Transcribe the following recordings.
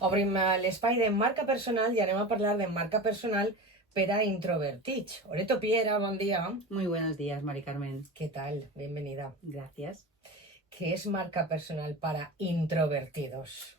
Obrim l'espai de marca personal i anem a parlar de marca personal per a introvertits. Oreto Piera, bon dia. Muy buenos días, Mari Carmen. ¿Qué tal? Bienvenida. Gracias. ¿Qué es marca personal para introvertidos?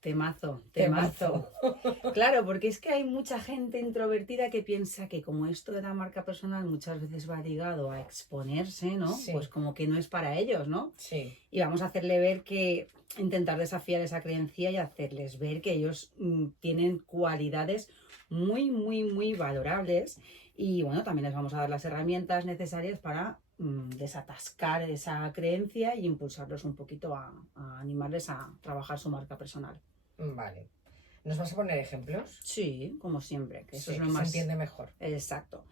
Temazo. Temazo. Claro, porque es que hay mucha gente introvertida que piensa que como esto de la marca personal muchas veces va ligado a exponerse, ¿no? Sí. Pues como que no es para ellos, ¿no? Sí. Y vamos a hacerle ver que intentar desafiar esa creencia y hacerles ver que ellos tienen cualidades muy valorables. Y bueno, también les vamos a dar las herramientas necesarias para desatascar esa creencia y impulsarlos un poquito a animarles a trabajar su marca personal. Vale. ¿Nos vas a poner ejemplos? Sí, como siempre, que eso Sí, es lo que más... se entiende mejor. Exacto.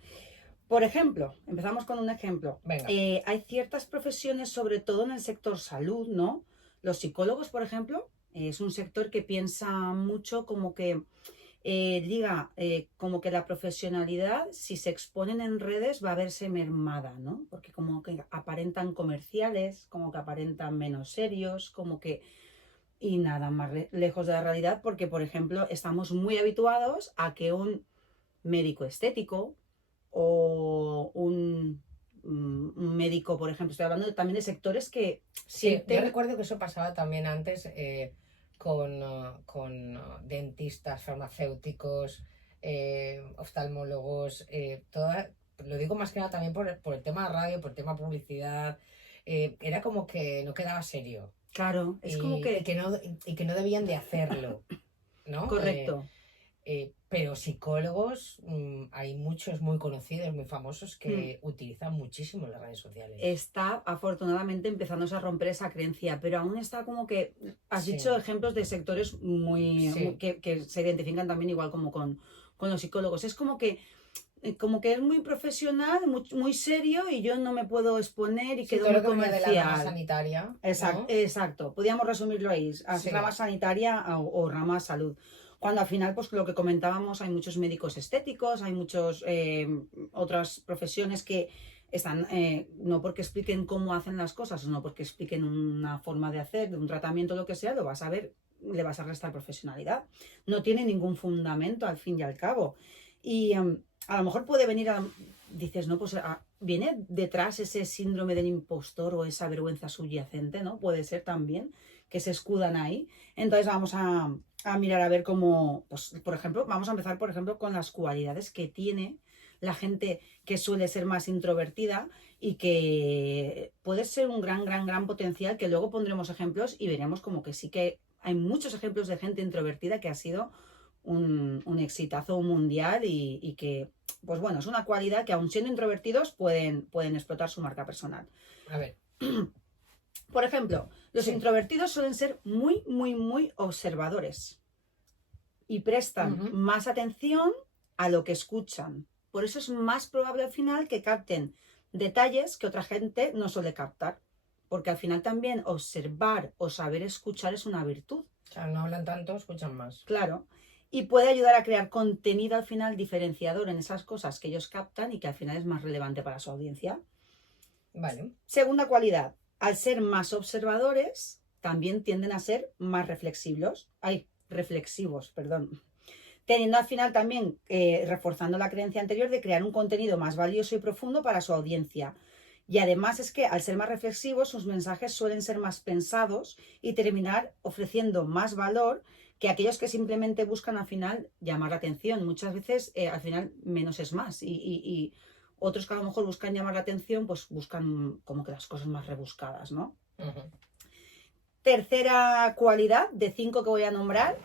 Por ejemplo, empezamos con un ejemplo. Venga. Hay ciertas profesiones, sobre todo en el sector salud, ¿no? Los psicólogos, por ejemplo, es un sector que piensa mucho como que diga como que la profesionalidad, si se exponen en redes, va a verse mermada, ¿no? Porque como que aparentan comerciales, como que aparentan menos serios, como que... Y nada más lejos de la realidad, porque, por ejemplo, estamos muy habituados a que un médico estético o un médico, por ejemplo, estoy hablando también de sectores que Sí, yo sienten... recuerdo que eso pasaba también antes con dentistas, farmacéuticos, oftalmólogos, lo digo más que nada también por el tema radio, por el tema publicidad, era como que no quedaba serio Claro, es como y que... que no debían de hacerlo, ¿no? Correcto. Pero psicólogos, hay muchos muy conocidos, muy famosos que utilizan muchísimo las redes sociales. Está afortunadamente empezándose a romper esa creencia, pero aún está como que has Sí. dicho ejemplos de sectores Sí. que se identifican también igual como con los psicólogos. Es como que es muy profesional, muy serio y yo no me puedo exponer y Sí, quedo todo muy lo que venía de la rama comercial. sanitaria, Exacto, ¿no? exacto. Podríamos resumirlo ahí, Sí. rama sanitaria o rama salud. Cuando al final, pues lo que comentábamos, hay muchos médicos estéticos, hay muchos otras profesiones que están, no porque expliquen cómo hacen las cosas, no porque expliquen una forma de hacer, de un tratamiento, lo que sea, lo vas a ver, le vas a restar profesionalidad. No tiene ningún fundamento al fin y al cabo. Y a lo mejor puede venir dices, no, pues viene detrás ese síndrome del impostor o esa vergüenza subyacente, ¿no? Puede ser también que se escudan ahí. Entonces vamos a mirar a ver cómo, pues, por ejemplo, vamos a empezar, por ejemplo, con las cualidades que tiene la gente que suele ser más introvertida y que puede ser un gran potencial, que luego pondremos ejemplos y veremos como que sí que hay muchos ejemplos de gente introvertida que ha sido un exitazo mundial y que, pues bueno, es una cualidad que aun siendo introvertidos pueden explotar su marca personal. A ver. Por ejemplo, los Sí. introvertidos suelen ser muy observadores y prestan más atención a lo que escuchan. Por eso es más probable al final que capten detalles que otra gente no suele captar. Porque al final también observar o saber escuchar es una virtud. O sea, no hablan tanto, escuchan más. Claro. Y puede ayudar a crear contenido al final diferenciador en esas cosas que ellos captan y que al final es más relevante para su audiencia. Vale. Segunda cualidad, al ser más observadores, también tienden a ser más reflexivos, teniendo al final también, reforzando la creencia anterior de crear un contenido más valioso y profundo para su audiencia. Y además es que al ser más reflexivos, sus mensajes suelen ser más pensados y terminar ofreciendo más valor que aquellos que simplemente buscan al final llamar la atención. Muchas veces al final menos es más y otros que a lo mejor buscan llamar la atención pues buscan como que las cosas más rebuscadas, ¿no? Tercera cualidad de 5 que voy a nombrar,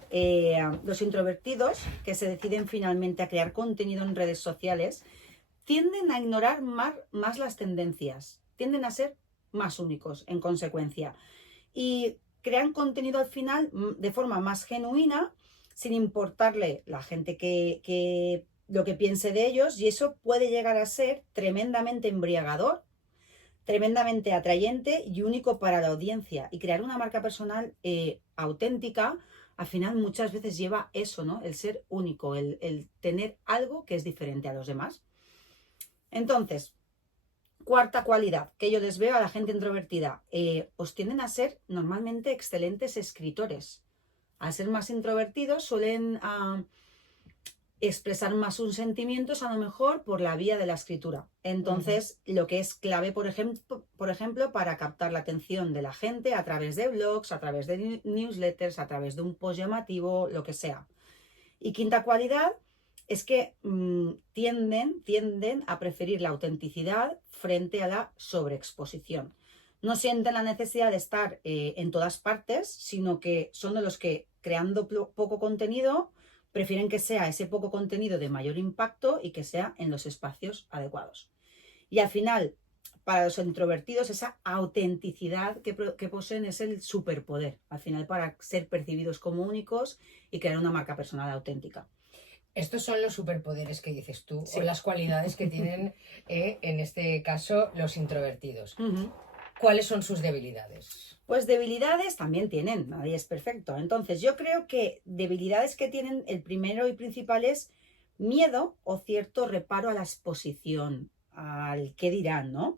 los introvertidos que se deciden finalmente a crear contenido en redes sociales tienden a ignorar más las tendencias, tienden a ser más únicos en consecuencia y crean contenido al final de forma más genuina sin importarle la gente que lo que piense de ellos, y eso puede llegar a ser tremendamente embriagador, tremendamente atrayente y único para la audiencia. Y crear una marca personal auténtica al final muchas veces lleva eso, ¿no? El ser único, el tener algo que es diferente a los demás. Entonces, cuarta cualidad que yo les veo a la gente introvertida, os tienden a ser normalmente excelentes escritores. al ser más introvertidos, suelen expresar más sus sentimientos a lo mejor por la vía de la escritura. Entonces, lo que es clave, por ejemplo, para captar la atención de la gente a través de blogs, a través de newsletters, a través de un post llamativo, lo que sea. Y quinta cualidad es que tienden a preferir la autenticidad frente a la sobreexposición. No sienten la necesidad de estar en todas partes, sino que son de los que, creando poco contenido, prefieren que sea ese poco contenido de mayor impacto y que sea en los espacios adecuados. Y al final, para los introvertidos, esa autenticidad que poseen es el superpoder, al final, para ser percibidos como únicos y crear una marca personal auténtica. Estos son los superpoderes que dices tú, Sí. o las cualidades que tienen, en este caso, los introvertidos. Uh-huh. ¿Cuáles son sus debilidades? Pues debilidades también tienen, nadie es perfecto. Entonces yo creo que debilidades que tienen, el primero y principal es miedo o cierto reparo a la exposición, al qué dirán, ¿no?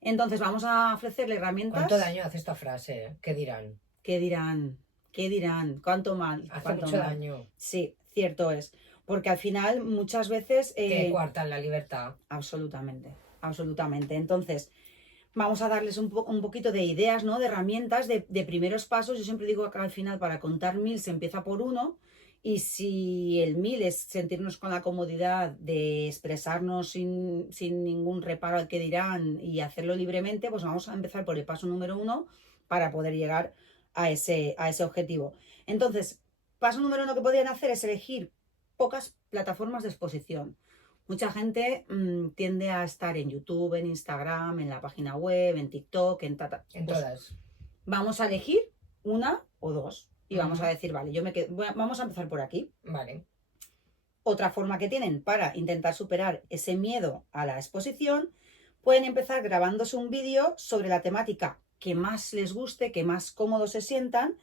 Entonces vamos a ofrecerle herramientas. ¿Cuánto daño hace esta frase? ¿Qué dirán? ¿Qué dirán? ¿Qué dirán? ¿Cuánto mal? Hace ¿Cuánto mucho mal? daño. Sí, cierto es. Porque al final muchas veces... Que coartan la libertad. Absolutamente, absolutamente. Entonces, vamos a darles un poquito de ideas, ¿no? De herramientas, de primeros pasos. Yo siempre digo que al final para contar 1000 se empieza por 1, y si el 1000 es sentirnos con la comodidad de expresarnos sin ningún reparo al que dirán y hacerlo libremente, pues vamos a empezar por el paso número 1 para poder llegar a ese objetivo. Entonces, paso número 1 que podrían hacer es elegir pocas plataformas de exposición. Mucha gente tiende a estar en YouTube, en Instagram, en la página web, en TikTok, en todas. Vamos a elegir una o dos y vamos a decir, vale, vamos a empezar por aquí. Vale. Otra forma que tienen para intentar superar ese miedo a la exposición, pueden empezar grabándose un vídeo sobre la temática que más les guste, que más cómodos se sientan,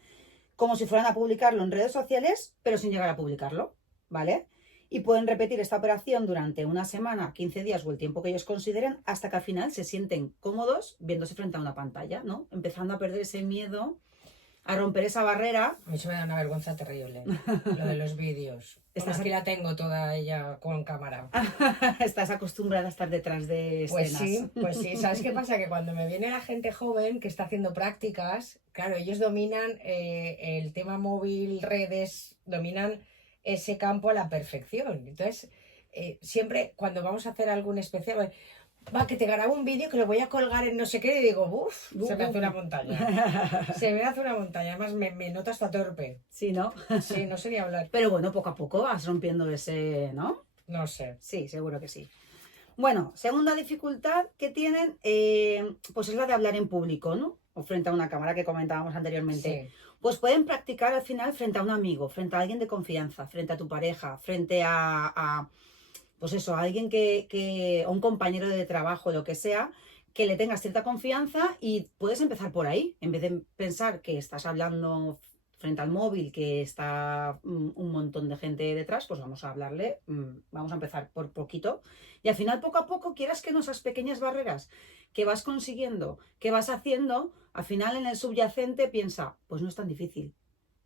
como si fueran a publicarlo en redes sociales, pero sin llegar a publicarlo, ¿vale? Y pueden repetir esta operación durante una semana, 15 días o el tiempo que ellos consideren, hasta que al final se sienten cómodos viéndose frente a una pantalla, ¿no? Empezando a perder ese miedo, a romper esa barrera. A mí se me da una vergüenza terrible, lo de los vídeos. Bueno, aquí la tengo toda ella con cámara. Estás acostumbrada a estar detrás de escenas. Pues sí. ¿Sabes qué pasa? Que cuando me viene la gente joven que está haciendo prácticas, claro, ellos dominan el tema móvil, redes, dominan ese campo a la perfección. Entonces, siempre cuando vamos a hacer algún especial, va, que te grabo un vídeo que lo voy a colgar en no sé qué, y digo, uff, se me hace una montaña. Se me hace una montaña, además me noto hasta torpe. Sí, ¿no? Sí, no sé ni hablar. Pero bueno, poco a poco vas rompiendo ese, ¿no? No sé. Sí, seguro que sí. Bueno, segunda dificultad que tienen, pues es la de hablar en público, ¿no? O frente a una cámara que comentábamos anteriormente. Sí. Pues pueden practicar al final frente a un amigo, frente a alguien de confianza, frente a tu pareja, frente pues eso, a alguien a un compañero de trabajo, lo que sea, que le tengas cierta confianza, y puedes empezar por ahí, en vez de pensar que estás hablando frente al móvil, que está un montón de gente detrás, pues vamos a hablarle, vamos a empezar por poquito, y al final poco a poco, quieras que no, esas pequeñas barreras que vas consiguiendo, que vas haciendo, al final en el subyacente piensa, pues no es tan difícil,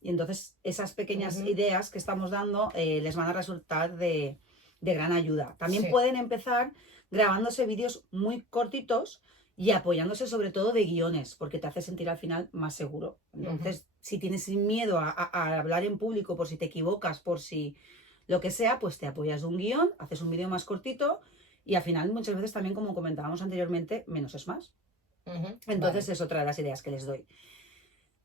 y entonces esas pequeñas ideas que estamos dando les van a resultar de gran ayuda. También pueden empezar grabándose vídeos muy cortitos y apoyándose sobre todo de guiones, porque te hace sentir al final más seguro. Entonces, si tienes miedo a hablar en público, por si te equivocas, por si lo que sea, pues te apoyas de un guión, haces un vídeo más cortito, y al final muchas veces también, como comentábamos anteriormente, menos es más. Entonces es otra de las ideas que les doy.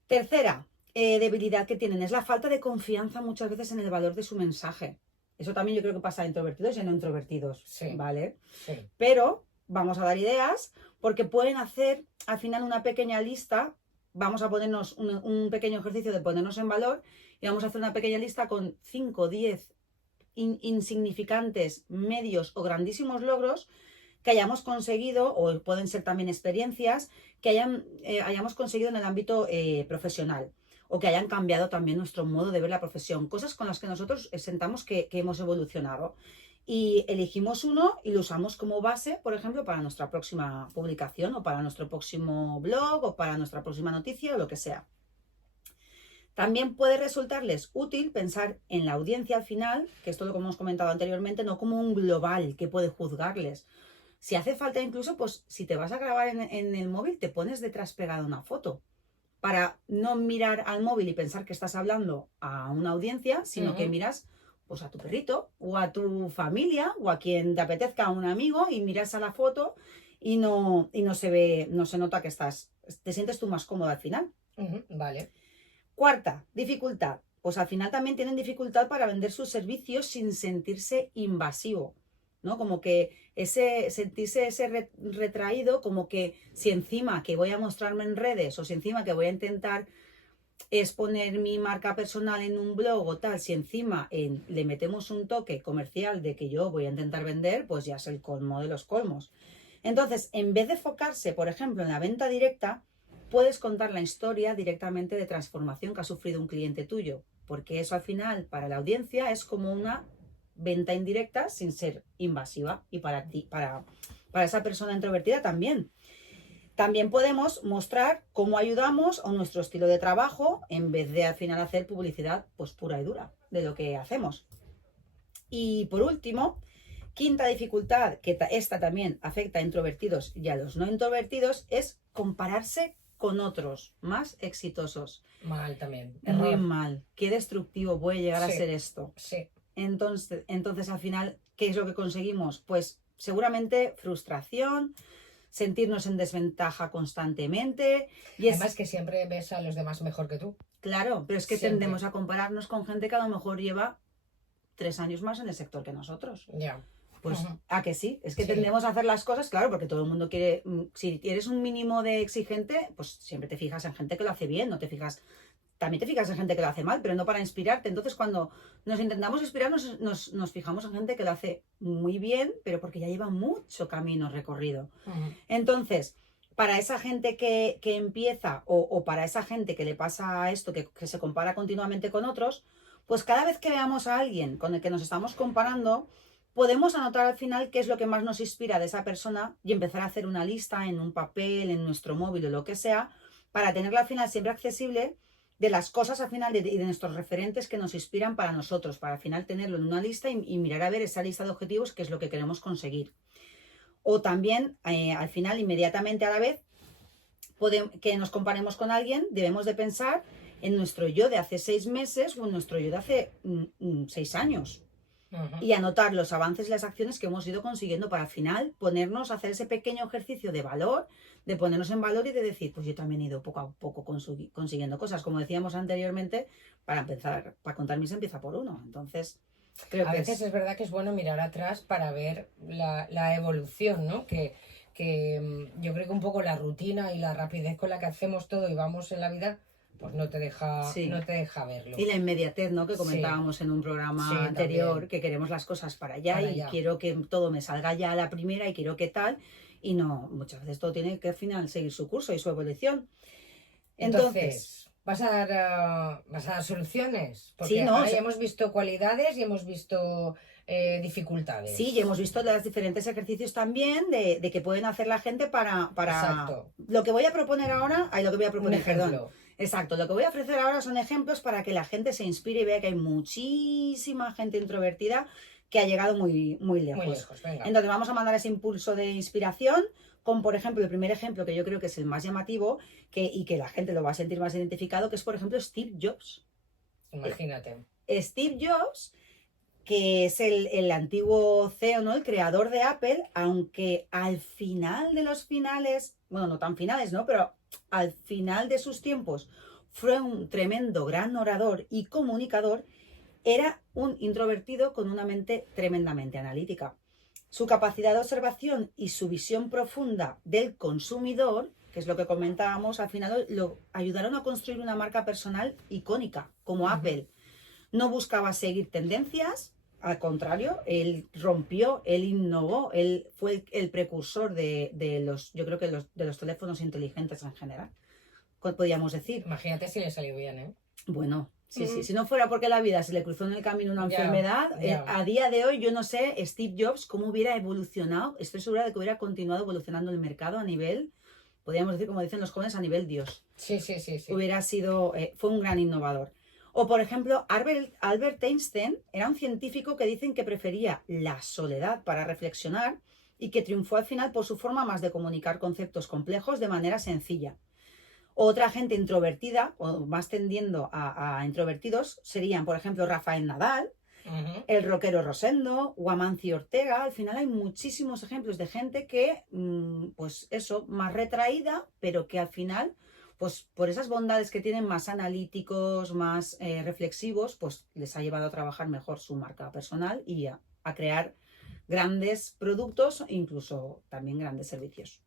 Tercera debilidad que tienen es la falta de confianza muchas veces en el valor de su mensaje. Eso también yo creo que pasa a introvertidos y a no introvertidos, ¿vale? Sí. Pero vamos a dar ideas, porque pueden hacer al final una pequeña lista. Vamos a ponernos un pequeño ejercicio de ponernos en valor, y vamos a hacer una pequeña lista con 5 o 10 insignificantes, medios o grandísimos logros que hayamos conseguido, o pueden ser también experiencias que hayamos conseguido en el ámbito profesional, o que hayan cambiado también nuestro modo de ver la profesión, cosas con las que nosotros sentamos que hemos evolucionado. Y elegimos uno y lo usamos como base, por ejemplo, para nuestra próxima publicación, o para nuestro próximo blog, o para nuestra próxima noticia, o lo que sea. También puede resultarles útil pensar en la audiencia al final, que esto lo que hemos comentado anteriormente, no como un global que puede juzgarles. Si hace falta incluso, pues si te vas a grabar en el móvil, te pones detrás pegada una foto para no mirar al móvil y pensar que estás hablando a una audiencia, sino que miras pues a tu perrito o a tu familia o a quien te apetezca, a un amigo, y miras a la foto y no se ve, no se nota que te sientes tú más cómodo al final. Vale. Cuarta, dificultad. Pues al final también tienen dificultad para vender sus servicios sin sentirse invasivo, ¿no? Como que sentirse ese retraído, como que si encima que voy a mostrarme en redes o si encima que voy a intentar exponer mi marca personal en un blog o tal, si encima le metemos un toque comercial de que yo voy a intentar vender, pues ya es el colmo de los colmos. Entonces, en vez de enfocarse, por ejemplo, en la venta directa, puedes contar la historia directamente de transformación que ha sufrido un cliente tuyo, porque eso al final para la audiencia es como una venta indirecta sin ser invasiva, y para ti, para esa persona introvertida también. También podemos mostrar cómo ayudamos a nuestro estilo de trabajo en vez de al final hacer publicidad pues pura y dura de lo que hacemos. Y por último, quinta dificultad, que esta también afecta a introvertidos y a los no introvertidos, es compararse con otros más exitosos. Mal también. Muy mal. Qué destructivo puede llegar a ser esto. Sí. Entonces, al final, ¿qué es lo que conseguimos? Pues seguramente frustración, sentirnos en desventaja constantemente. Y además que siempre ves a los demás mejor que tú. Claro, pero es que tendemos a compararnos con gente que a lo mejor lleva 3 años más en el sector que nosotros. Ya. Pues, ¿a que sí? Es que tendemos a hacer las cosas, claro, porque todo el mundo quiere, si eres un mínimo de exigente, pues siempre te fijas en gente que lo hace bien, no te fijas, también te fijas en gente que lo hace mal, pero no para inspirarte. Entonces, cuando nos intentamos inspirar, nos fijamos en gente que lo hace muy bien, pero porque ya lleva mucho camino recorrido. Entonces, para esa gente que empieza o para esa gente que le pasa esto, que se compara continuamente con otros, pues cada vez que veamos a alguien con el que nos estamos comparando, podemos anotar al final qué es lo que más nos inspira de esa persona y empezar a hacer una lista en un papel, en nuestro móvil o lo que sea, para tenerla al final siempre accesible de las cosas al final y de nuestros referentes que nos inspiran para nosotros, para al final tenerlo en una lista y mirar a ver esa lista de objetivos, qué es lo que queremos conseguir. O también, al final, inmediatamente a la vez, que nos comparemos con alguien, debemos de pensar en nuestro yo de hace 6 meses o en nuestro yo de hace 6 años. Y anotar los avances y las acciones que hemos ido consiguiendo para al final ponernos a hacer ese pequeño ejercicio de valor, de ponernos en valor y de decir, pues yo también he ido poco a poco consiguiendo cosas. Como decíamos anteriormente, para contar mis empieza por uno. Entonces, creo que a veces es verdad que es bueno mirar atrás para ver la evolución, ¿no? Que yo creo que un poco la rutina y la rapidez con la que hacemos todo y vamos en la vida, pues no te deja verlo. Y la inmediatez, ¿no? Que comentábamos en un programa anterior, también. Que queremos las cosas para allá y quiero que todo me salga ya a la primera y quiero que tal, y no, muchas veces todo tiene que al final seguir su curso y su evolución. Entonces, ¿vas a dar soluciones? Porque no, ahora ya hemos visto cualidades y hemos visto dificultades. Sí, y hemos visto los diferentes ejercicios también de que pueden hacer la gente para... Exacto. Lo que voy a proponer ahora... lo que voy a proponer, un ejemplo. Perdón. Exacto, lo que voy a ofrecer ahora son ejemplos para que la gente se inspire y vea que hay muchísima gente introvertida que ha llegado muy, muy lejos. Muy lejos, venga. Entonces vamos a mandar ese impulso de inspiración con, por ejemplo, el primer ejemplo que yo creo que es el más llamativo y que la gente lo va a sentir más identificado, que es, por ejemplo, Steve Jobs. Imagínate. Steve Jobs, que es el antiguo CEO, ¿no? El creador de Apple, aunque al final de los finales, bueno, no tan finales, ¿no? Pero al final de sus tiempos fue un tremendo gran orador y comunicador, era un introvertido con una mente tremendamente analítica. Su capacidad de observación y su visión profunda del consumidor, que es lo que comentábamos, al final lo ayudaron a construir una marca personal icónica, como Apple. No buscaba seguir tendencias, al contrario, él rompió, él innovó, él fue el precursor de los, yo creo que de los teléfonos inteligentes en general, podríamos decir. Imagínate si le salió bien, ¿eh? Bueno, sí, si no fuera porque la vida se le cruzó en el camino una enfermedad, a día de hoy yo no sé Steve Jobs cómo hubiera evolucionado, estoy segura de que hubiera continuado evolucionando el mercado a nivel podríamos decir, como dicen los jóvenes, a nivel Dios. Sí, sí, sí, sí. Hubiera sido, fue un gran innovador. O, por ejemplo, Albert Einstein era un científico que dicen que prefería la soledad para reflexionar y que triunfó al final por su forma más de comunicar conceptos complejos de manera sencilla. Otra gente introvertida, o más tendiendo a introvertidos, serían, por ejemplo, Rafael Nadal, el rockero Rosendo o Amancio Ortega. Al final hay muchísimos ejemplos de gente que, pues eso, más retraída, pero que al final, pues por esas bondades que tienen, más analíticos, más reflexivos, pues les ha llevado a trabajar mejor su marca personal y a crear grandes productos, incluso también grandes servicios.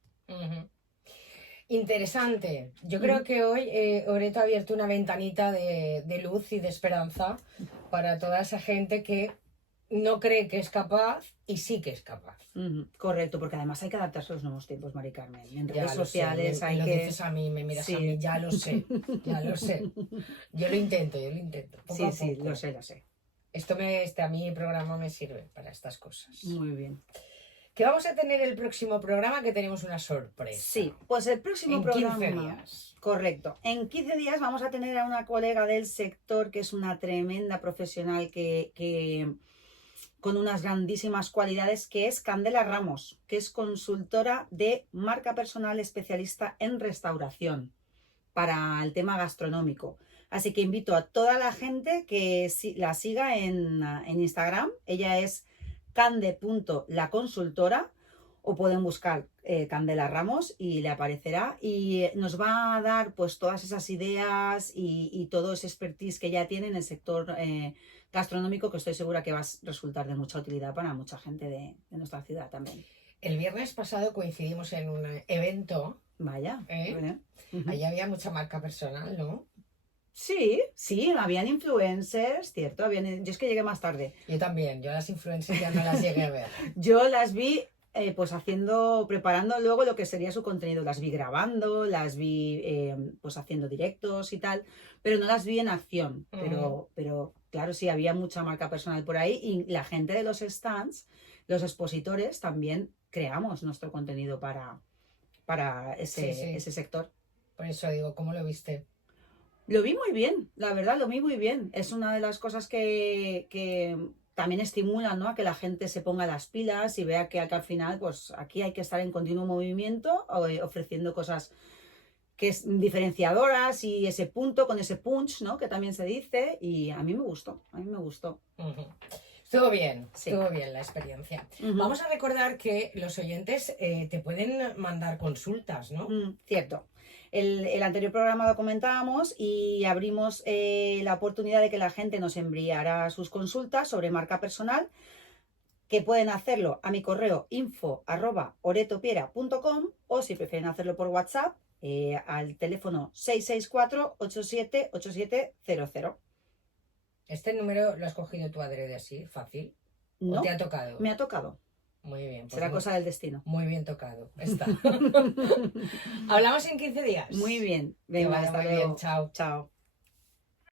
Interesante. Yo creo que hoy Oreto ha abierto una ventanita de luz y de esperanza para toda esa gente que no cree que es capaz y sí que es capaz. Correcto, porque además hay que adaptarse a los nuevos tiempos, Mari Carmen. En Ya redes lo sé, sociales hay me lo que... dices a mí, me miras Sí. a mí, ya lo sé, ya lo sé. Yo lo intento, poco Sí, a sí, poco. lo sé, lo sé. A mí el programa me sirve para estas cosas. Muy bien. ¿Qué vamos a tener el próximo programa? Que tenemos una sorpresa. Sí, pues el próximo En programa... 15 días. Correcto. En 15 días vamos a tener a una colega del sector que es una tremenda profesional que con unas grandísimas cualidades, que es Candela Ramos, que es consultora de marca personal especialista en restauración para el tema gastronómico. Así que invito a toda la gente que la siga en Instagram. Ella es cande.laconsultora, o pueden buscar Candela Ramos y le aparecerá, y nos va a dar pues todas esas ideas y todo ese expertise que ella tiene en el sector gastronómico, que estoy segura que va a resultar de mucha utilidad para mucha gente de nuestra ciudad también. El viernes pasado coincidimos en un evento. Vaya. ¿Eh? Allí había mucha marca personal, ¿no? Sí, sí, habían influencers, cierto. Yo es que llegué más tarde. Yo también, yo las influencers ya no las llegué a ver. Yo las vi pues preparando luego lo que sería su contenido. Las vi grabando, las vi pues haciendo directos y tal, pero no las vi en acción. Pero claro, sí, había mucha marca personal por ahí, y la gente de los stands, los expositores, también creamos nuestro contenido para ese sector. Por eso digo, ¿cómo lo viste? Lo vi muy bien, la verdad, lo vi muy bien. Es una de las cosas que también estimulan, ¿no?, a que la gente se ponga las pilas y vea que al final, pues aquí hay que estar en continuo movimiento, ofreciendo cosas que es diferenciadoras y ese punto con ese punch, ¿no?, que también se dice, y a mí me gustó, Estuvo bien, sí. Estuvo bien la experiencia. Vamos a recordar que los oyentes te pueden mandar consultas, ¿no? Cierto. El anterior programa lo comentábamos y abrimos la oportunidad de que la gente nos enviara sus consultas sobre marca personal, que pueden hacerlo a mi correo info@oretopiera.com, o si prefieren hacerlo por WhatsApp, al teléfono 664-878700. ¿Este número lo has cogido tú adrede así, fácil? No, ¿O te ha tocado? me ha tocado. Muy bien. Pues será cosa del destino. Muy bien tocado. Está. Hablamos en 15 días. Muy bien. Venga, hasta luego. Muy bien. Chao. Chao.